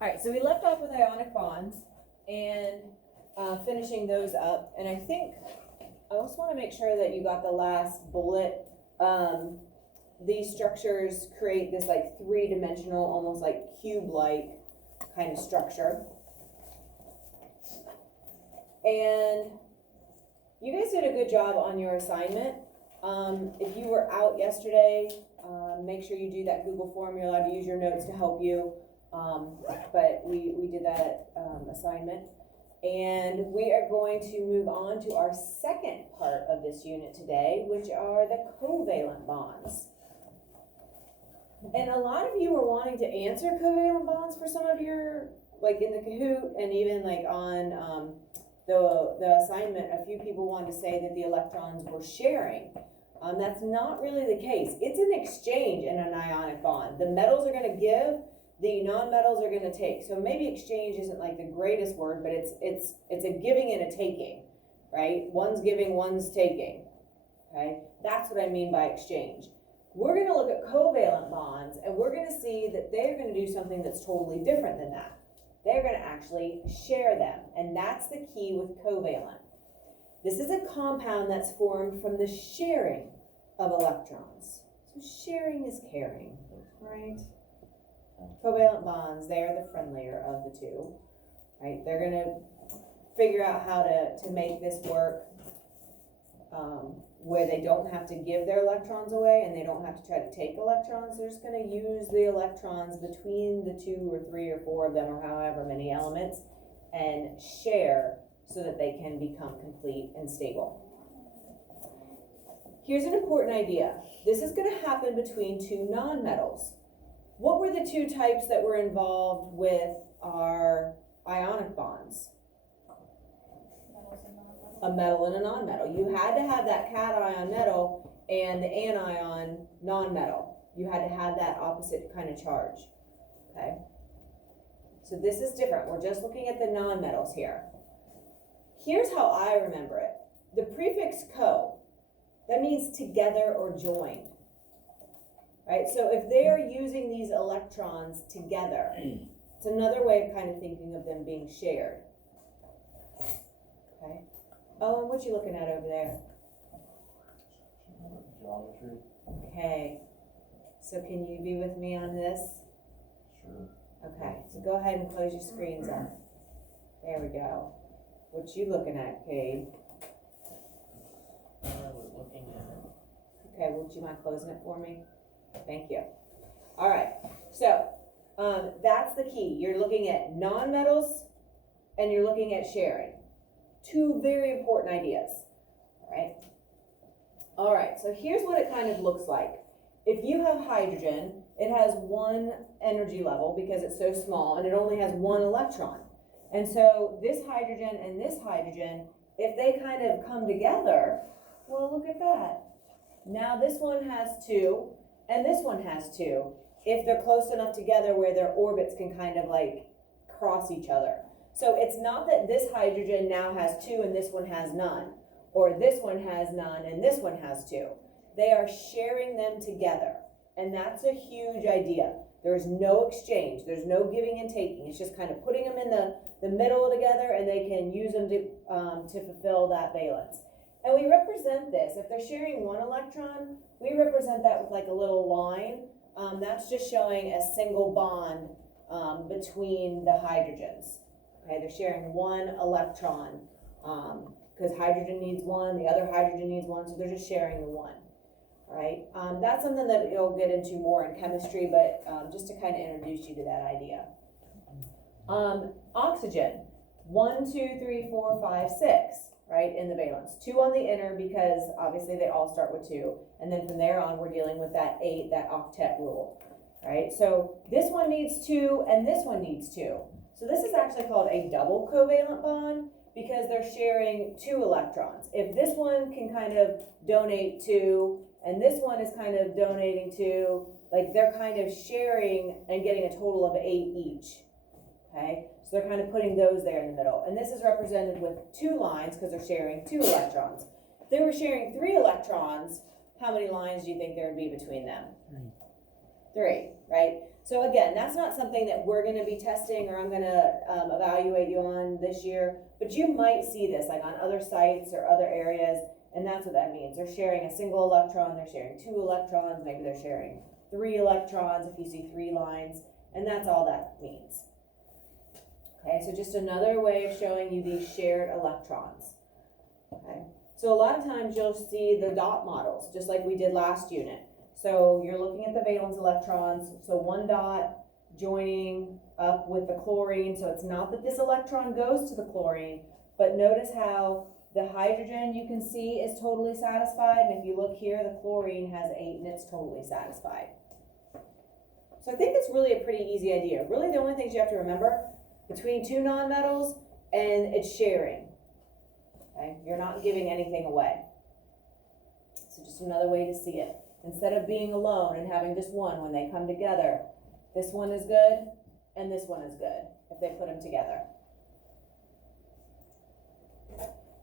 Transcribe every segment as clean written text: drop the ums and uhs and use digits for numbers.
Alright, so we left off with ionic bonds and finishing those up, and I think I also want to make sure that you got the last bullet. These structures create this like three-dimensional, almost like cube-like kind of structure. And you guys did a good job on your assignment. If you were out yesterday, make sure you do that Google form. You're allowed to use your notes to help you. But we did that assignment. And we are going to move on to our second part of this unit today, which are the covalent bonds. And a lot of you were wanting to answer covalent bonds for some of your, like in the Kahoot, and even like on the assignment, a few people wanted to say that the electrons were sharing. That's not really the case. It's an exchange in an ionic bond. The metals are going to give, the non-metals are going to take. So maybe exchange isn't like the greatest word, but it's a giving and a taking, right? One's giving, one's taking, okay? That's what I mean by exchange. We're going to look at covalent bonds, and we're going to see that they're going to do something that's totally different than that. They're going to actually share them, and that's the key with covalent. This is a compound that's formed from the sharing of electrons. So sharing is caring, right? Covalent bonds, they're the friendlier of the two, right? They're going to figure out how to make this work where they don't have to give their electrons away and they don't have to try to take electrons. They're just going to use the electrons between the 2 or 3 or 4 of them, or however many elements, and share so that they can become complete and stable. Here's an important idea. This is going to happen between two nonmetals. What were the two types that were involved with our ionic bonds? A metal and a nonmetal. You had to have that cation metal and the anion nonmetal. You had to have that opposite kind of charge, okay? So this is different. We're just looking at the nonmetals here. Here's how I remember it. The prefix co, that means together or joined, right? So if they are using these electrons together, it's another way of kind of thinking of them being shared, okay? Oh, and what you looking at over there? Geometry. Okay, so can you be with me on this? Sure. Okay, so go ahead and close your screens up. There we go. What you looking at, Cade? I was looking at it. Okay, would you mind closing it for me? Thank you. All right, so that's the key. You're looking at nonmetals and you're looking at sharing. Two very important ideas, all right? All right, so here's what it kind of looks like. If you have hydrogen, it has one energy level because it's so small, and it only has one electron. And so this hydrogen and this hydrogen, if they kind of come together, well, look at that. Now this one has 2, and this one has 2, if they're close enough together where their orbits can kind of like cross each other. So it's not that this hydrogen now has 2 and this one has none, or this one has none and this one has 2. They are sharing them together, and that's a huge idea. There is no exchange. There's no giving and taking. It's just kind of putting them in the middle together, and they can use them to fulfill that valence. And we represent this. If they're sharing one electron, we represent that with like a little line. That's just showing a single bond between the hydrogens. Okay, they're sharing one electron because hydrogen needs one, the other hydrogen needs one, so they're just sharing the one. All right, that's something that you'll get into more in chemistry, but just to kind of introduce you to that idea. Oxygen, 1, 2, 3, 4, 5, 6, right, in the valence. 2 on the inner because obviously they all start with 2, and then from there on we're dealing with that 8, that octet rule, right? So this one needs 2 and this one needs 2. So this is actually called a double covalent bond because they're sharing 2 electrons. If this one can kind of donate 2 and this one is kind of donating 2, like they're kind of sharing and getting a total of 8 each, okay? So they're kind of putting those there in the middle. And this is represented with 2 lines because they're sharing 2 electrons. If they were sharing 3 electrons, how many lines do you think there would be between them? 3, right? So again, that's not something that we're gonna be testing or I'm gonna evaluate you on this year, but you might see this like on other sites or other areas, and that's what that means. They're sharing a single electron, they're sharing 2 electrons, maybe they're sharing 3 electrons if you see 3 lines, and that's all that means. Okay, so just another way of showing you these shared electrons. Okay, so a lot of times you'll see the dot models, just like we did last unit. So you're looking at the valence electrons, so 1 dot joining up with the chlorine, so it's not that this electron goes to the chlorine, but notice how the hydrogen you can see is totally satisfied, and if you look here, the chlorine has 8 and it's totally satisfied. So I think it's really a pretty easy idea. Really the only things you have to remember between 2 nonmetals and it's sharing. Okay, you're not giving anything away. So just another way to see it. Instead of being alone and having just one, when they come together, this one is good and this one is good if they put them together.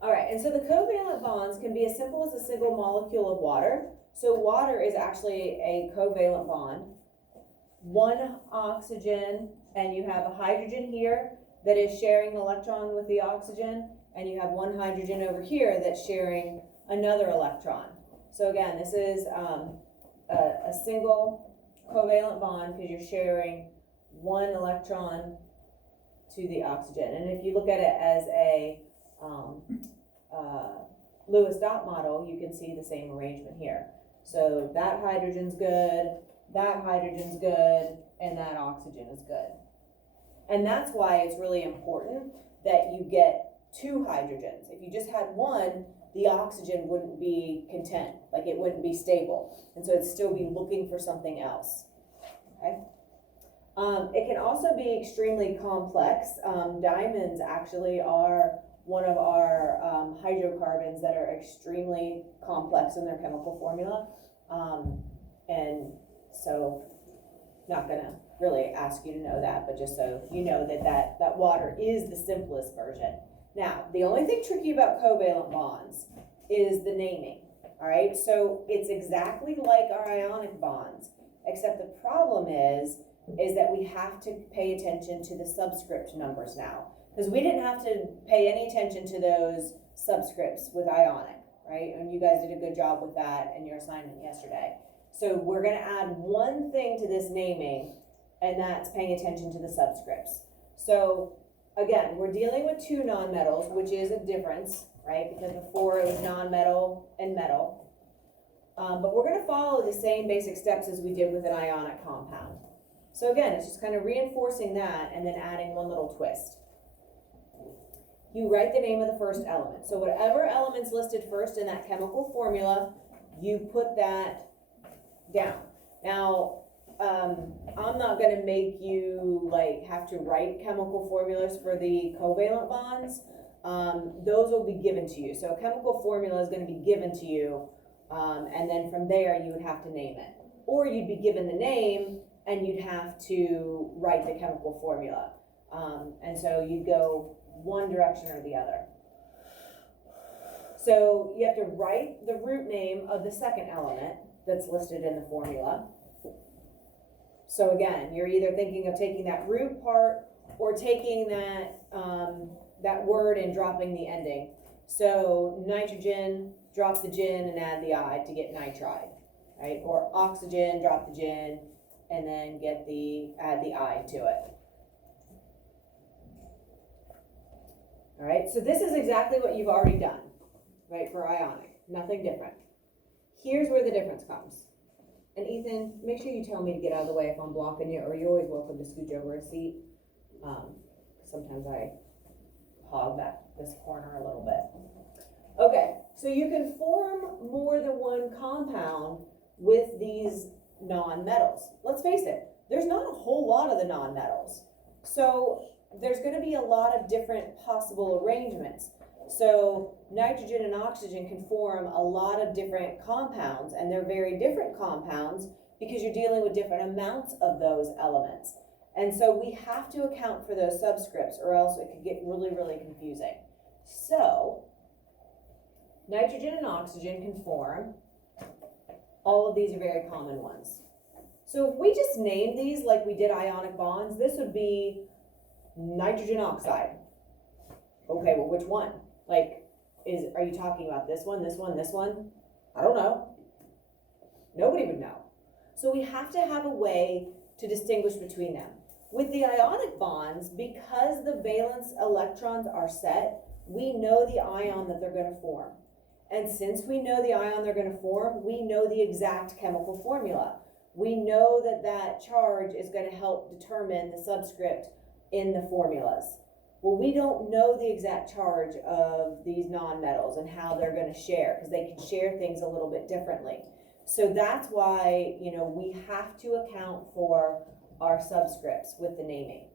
All right, and so the covalent bonds can be as simple as a single molecule of water. So water is actually a covalent bond. 1 oxygen, and you have a hydrogen here that is sharing an electron with the oxygen, and you have 1 hydrogen over here that's sharing another electron. So again, this is a single covalent bond because you're sharing 1 electron to the oxygen. And if you look at it as a Lewis dot model, you can see the same arrangement here. So that hydrogen's good, that hydrogen's good, and that oxygen is good. And that's why it's really important that you get 2 hydrogens. If you just had 1, the oxygen wouldn't be content, like it wouldn't be stable. And so it'd still be looking for something else, okay? It can also be extremely complex. Diamonds actually are one of our hydrocarbons that are extremely complex in their chemical formula. And so, not gonna really ask you to know that, but just so you know that water is the simplest version. Now, the only thing tricky about covalent bonds is the naming, all right? So it's exactly like our ionic bonds, except the problem is that we have to pay attention to the subscript numbers now, because we didn't have to pay any attention to those subscripts with ionic, right? And you guys did a good job with that in your assignment yesterday. So we're gonna add one thing to this naming, and that's paying attention to the subscripts. So again, we're dealing with 2 nonmetals, which is a difference, right? Because before it was nonmetal and metal. But we're gonna follow the same basic steps as we did with an ionic compound. So again, it's just kind of reinforcing that and then adding one little twist. You write the name of the first element. So whatever element's listed first in that chemical formula, you put that down. Now, I'm not gonna make you like have to write chemical formulas for the covalent bonds. Those will be given to you. So a chemical formula is gonna be given to you, and then from there you would have to name it. Or you'd be given the name and you'd have to write the chemical formula. And so you'd go one direction or the other. So you have to write the root name of the second element that's listed in the formula. So again, you're either thinking of taking that root part or taking that, that word and dropping the ending. So nitrogen, drop the gin and add the I to get nitride, right? Or oxygen, drop the gin and then add the I to it. All right, so this is exactly what you've already done, right, for ionic, nothing different. Here's where the difference comes. And Ethan, make sure you tell me to get out of the way if I'm blocking you, or you're always welcome to scooch over a seat. Sometimes I hog this corner a little bit. Okay, so you can form more than one compound with these nonmetals. Let's face it, there's not a whole lot of the nonmetals. So there's going to be a lot of different possible arrangements. So nitrogen and oxygen can form a lot of different compounds, and they're very different compounds because you're dealing with different amounts of those elements. And so we have to account for those subscripts or else it could get really, really confusing. So nitrogen and oxygen can form. All of these are very common ones. So if we just name these like we did ionic bonds, this would be nitrogen oxide. Okay, well, which one? Like, are you talking about this one, this one, this one? I don't know. Nobody would know. So we have to have a way to distinguish between them. With the ionic bonds, because the valence electrons are set, we know the ion that they're going to form. And since we know the ion they're going to form, we know the exact chemical formula. We know that that charge is going to help determine the subscript in the formulas. Well, we don't know the exact charge of these nonmetals and how they're going to share, because they can share things a little bit differently. So that's why, we have to account for our subscripts with the naming.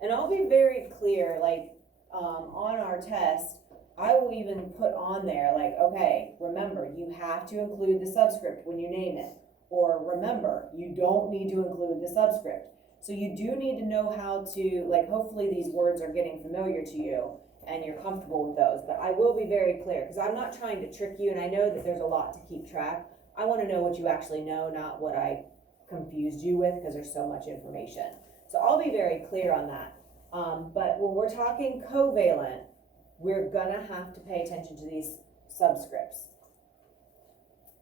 And I'll be very clear, like on our test, I will even put on there like, okay, remember, you have to include the subscript when you name it. Or remember, you don't need to include the subscript. So you do need to know how to, like, hopefully these words are getting familiar to you and you're comfortable with those. But I will be very clear, because I'm not trying to trick you, and I know that there's a lot to keep track. I want to know what you actually know, not what I confused you with, because there's so much information. So I'll be very clear on that. But when we're talking covalent, we're gonna have to pay attention to these subscripts.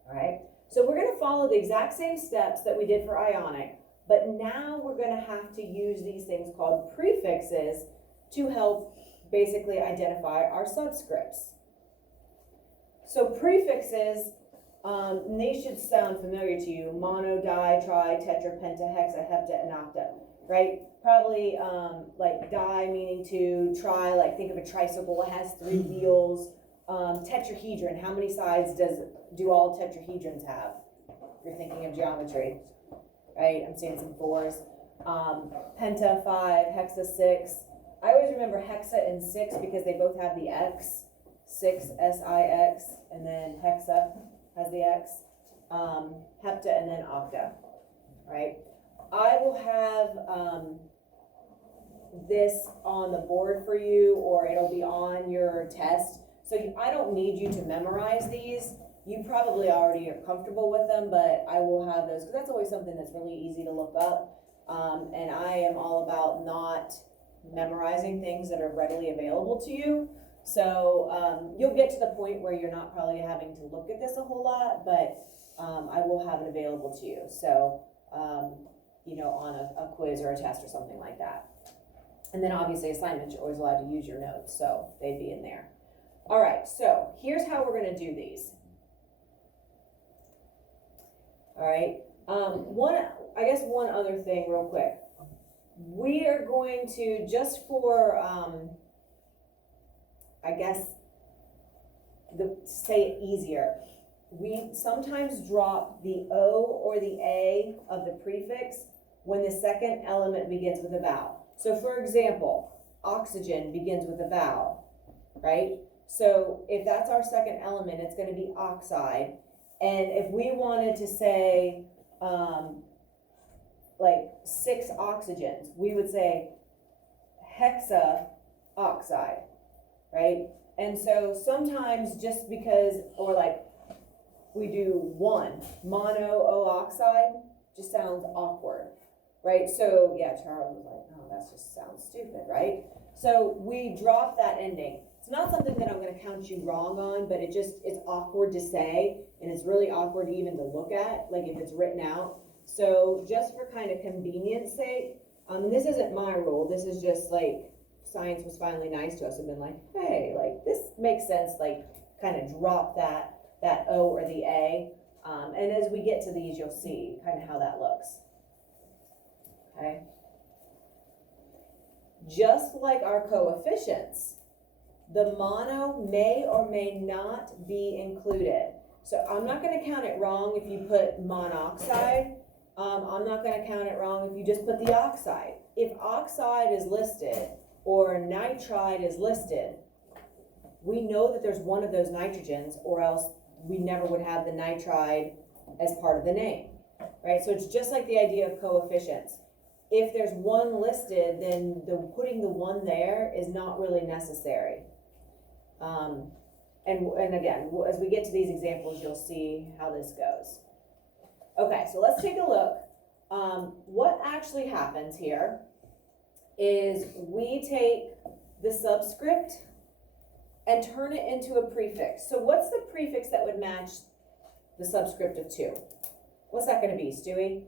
All right, so we're gonna follow the exact same steps that we did for ionic, but now we're gonna have to use these things called prefixes to help basically identify our subscripts. So prefixes, they should sound familiar to you: mono, di, tri, tetra, penta, hexa, hepta, and octa, right? Probably like di meaning two, tri, like think of a tricycle, it has 3 wheels. Tetrahedron, how many sides do all tetrahedrons have? If you're thinking of geometry, right? I'm seeing some 4s. Penta, 5, hexa, 6. I always remember hexa and 6 because they both have the X. 6, S-I-X, and then hexa has the X. Hepta, and then octa, right? I will have this on the board for you, or it'll be on your test. So I don't need you to memorize these. You probably already are comfortable with them, but I will have those, because that's always something that's really easy to look up. And I am all about not memorizing things that are readily available to you. So you'll get to the point where you're not probably having to look at this a whole lot, but I will have it available to you. So, on a quiz or a test or something like that. And then obviously assignments, you're always allowed to use your notes, so they'd be in there. All right, so here's how we're gonna do these. All right, one other thing real quick. We are going to, just for, to say it easier, we sometimes drop the O or the A of the prefix when the second element begins with a vowel. So for example, oxygen begins with a vowel, right? So if that's our second element, it's going to be oxide. And if we wanted to say like 6 oxygens, we would say hexa oxide, right? And so sometimes just because, or like we do 1 mono O oxide, just sounds awkward, right? So yeah, Charles was like, oh, that just sounds stupid, right? So we drop that ending. It's not something that I'm going to count you wrong on, but it's awkward to say, and it's really awkward even to look at, like if it's written out. So just for kind of convenience sake, this isn't my rule, this is just like, science was finally nice to us and been like, hey, like this makes sense, like kind of drop that O or the A. And as we get to these, you'll see kind of how that looks. Okay. Just like our coefficients, the mono may or may not be included. So I'm not going to count it wrong if you put monoxide. I'm not going to count it wrong if you just put the oxide. If oxide is listed or nitride is listed, we know that there's one of those nitrogens, or else we never would have the nitride as part of the name, right? So it's just like the idea of coefficients. If there's one listed, then putting the 1 there is not really necessary. And again, as we get to these examples, you'll see how this goes. Okay, so let's take a look what actually happens here is we take the subscript and turn it into a prefix. So what's the prefix that would match the subscript of 2? What's that gonna be, Stewie?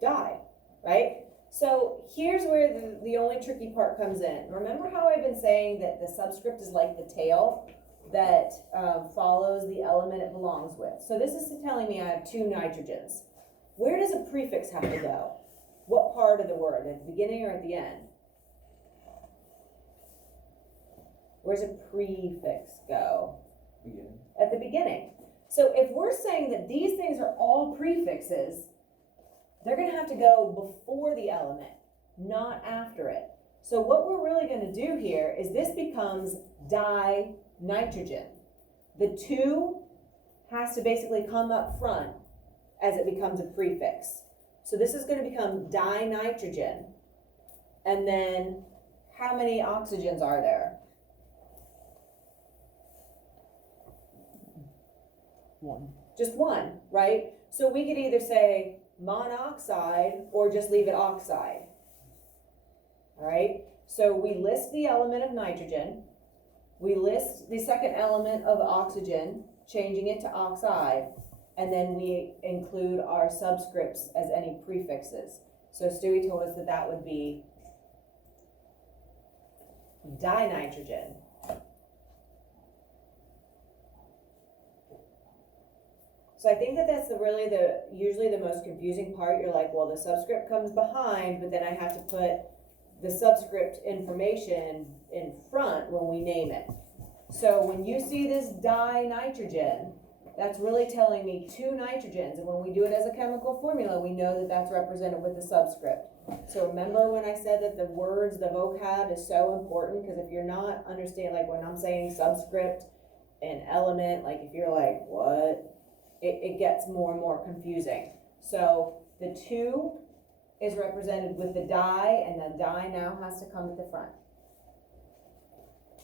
Die, right? So here's where the only tricky part comes in. Remember how I've been saying that the subscript is like the tail that follows the element it belongs with? So this is telling me I have 2 nitrogens. Where does a prefix have to go? What part of the word, at the beginning or at the end? Where's a prefix go? Beginning. At the beginning. So if we're saying that these things are all prefixes, they're gonna have to go before the element, not after it. So what we're really gonna do here is this becomes dinitrogen. The 2 has to basically come up front as it becomes a prefix. So this is gonna become dinitrogen. And then how many oxygens are there? 1. Just 1, right? So we could either say monoxide or just leave it oxide. All right, so we list the element of nitrogen, we list the second element of oxygen, changing it to oxide, and then we include our subscripts as any prefixes. So Stewie told us that that would be dinitrogen. So I think that that's usually the most confusing part. You're like, well, the subscript comes behind, but then I have to put the subscript information in front when we name it. So when you see this dinitrogen, that's really telling me 2 nitrogens. And when we do it as a chemical formula, we know that that's represented with the subscript. So remember when I said that the words, the vocab is so important? Because if you're not understanding, like when I'm saying subscript and element, like if you're like, what? It gets more and more confusing. So the 2 is represented with the di, and the di now has to come at the front.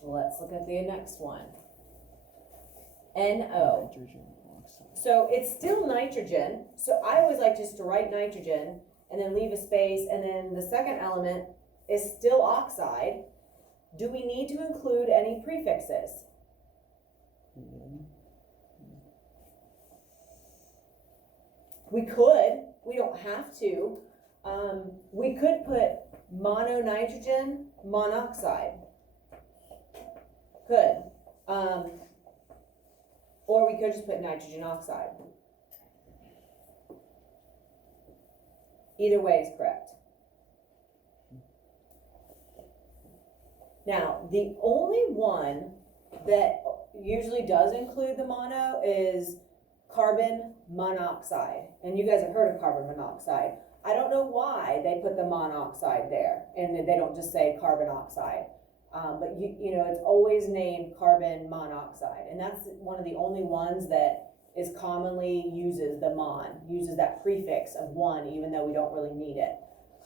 Let's look at the next one. NO. Nitrogen oxide. So it's still nitrogen. So I always like just to write nitrogen and then leave a space, and then the second element is still oxide. Do we need to include any prefixes? We could, we don't have to. We could put mononitrogen monoxide. Could. Or we could just put nitrogen oxide. Either way is correct. Now, the only one that usually does include the mono is carbon monoxide. And you guys have heard of carbon monoxide. I don't know why they put the monoxide there and they don't just say carbon oxide. But you know, it's always named carbon monoxide. And that's one of the only ones that is commonly uses that prefix of 1, even though we don't really need it.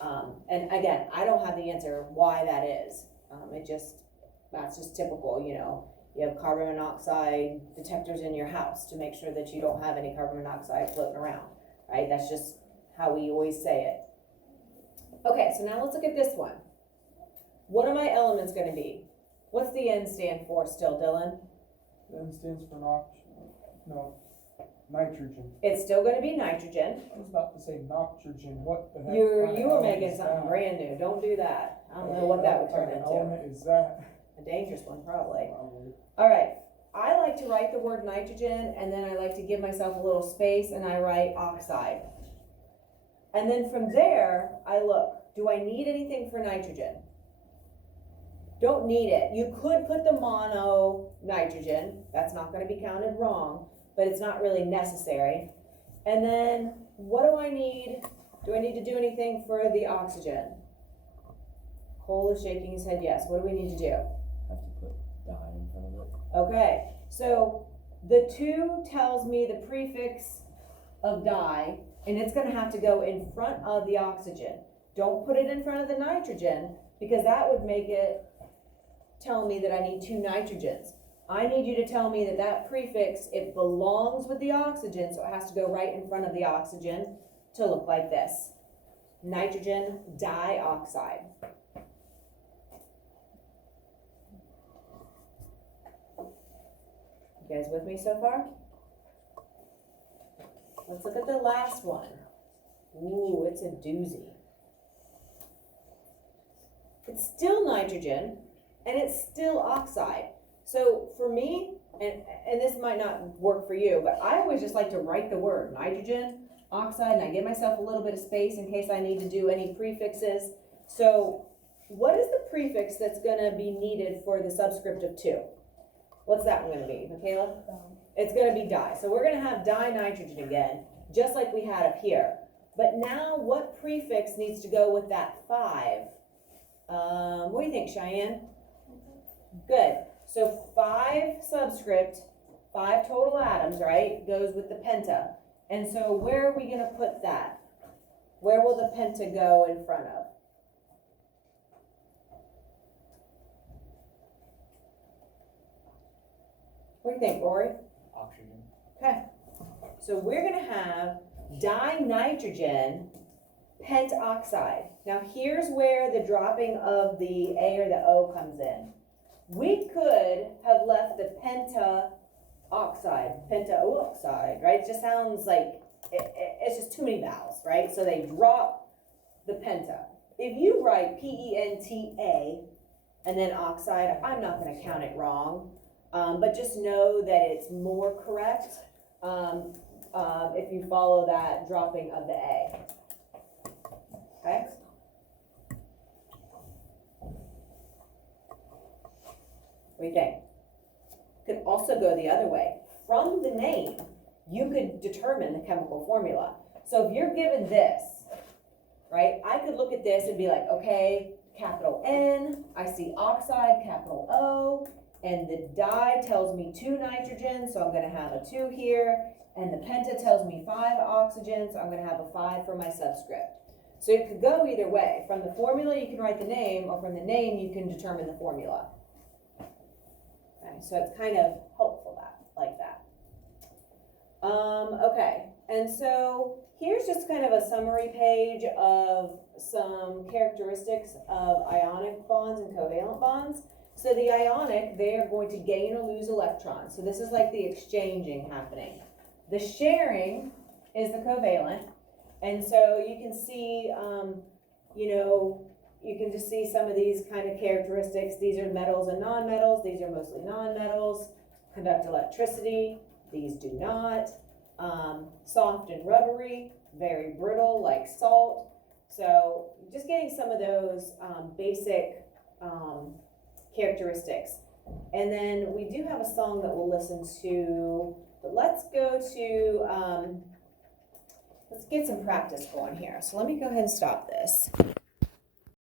And again, I don't have the answer why that is. That's just typical, you know. You have carbon monoxide detectors in your house to make sure that you don't have any carbon monoxide floating around, right? That's just how we always say it. Okay, so now let's look at this one. What are my elements going to be? What's the N stand for still, Dylan? N stands for nitrogen. It's still going to be nitrogen. I was about to say nitrogen. What the heck? You were making something brand new. Don't do that. I don't know what that would turn What into. element is that? A dangerous one, probably. Probably. All right. I like to write the word nitrogen, and then I like to give myself a little space, and I write oxide. And then from there, I look, do I need anything for nitrogen? Don't need it. You could put the mono nitrogen. That's not going to be counted wrong, but it's not really necessary. And then what do I need? Do I need to do anything for the oxygen? Cole is shaking his head yes. What do we need to do? Have to put di in front of it. Okay, so the 2 tells me the prefix of di, and it's going to have to go in front of the oxygen. Don't put it in front of the nitrogen, because that would make it tell me that I need 2 nitrogens. I need you to tell me that that prefix, it belongs with the oxygen, so it has to go right in front of the oxygen to look like this. Nitrogen dioxide. You guys with me so far? Let's look at the last one. Ooh, it's a doozy. It's still nitrogen, and it's still oxide. So for me, and this might not work for you, but I always just like to write the word nitrogen, oxide, and I give myself a little bit of space in case I need to do any prefixes. So what is the prefix that's gonna be needed for the subscript of 2? What's that one gonna be, Michaela? It's gonna be di. So we're gonna have dinitrogen again, just like we had up here. But now what prefix needs to go with that 5? What do you think, Cheyenne? Good. So 5 subscript, 5 total atoms, right, goes with the penta. And so where are we gonna put that? Where will the penta go in front of? What do you think, Rory? Oxygen. Okay. So we're gonna have dinitrogen pentoxide. Now here's where the dropping of the A or the O comes in. We could have left the pentaoxide, right? It just sounds like, it's just too many vowels, right? So they drop the penta. If you write P-E-N-T-A and then oxide, I'm not gonna count it wrong, but just know that it's more correct if you follow that dropping of the A. Okay? What do you think? Could also go the other way. From the name, you could determine the chemical formula. So if you're given this, right, I could look at this and be like, okay, capital N, I see oxide, capital O, and the di tells me 2 nitrogen, so I'm gonna have a 2 here, and the penta tells me 5 oxygen, so I'm gonna have a 5 for my subscript. So it could go either way. From the formula, you can write the name, or from the name, you can determine the formula. Okay, so it's kind of helpful like that. Okay, and so here's just kind of a summary page of some characteristics of ionic bonds and covalent bonds. So the ionic, they're going to gain or lose electrons. So this is like the exchanging happening. The sharing is the covalent. And so you can see, you can just see some of these kind of characteristics. These are metals and nonmetals. These are mostly nonmetals. Conduct electricity. These do not. Soft and rubbery, very brittle like salt. So just getting some of those basic characteristics. And then we do have a song that we'll listen to, but let's go to, let's get some practice going here. So let me go ahead and stop this.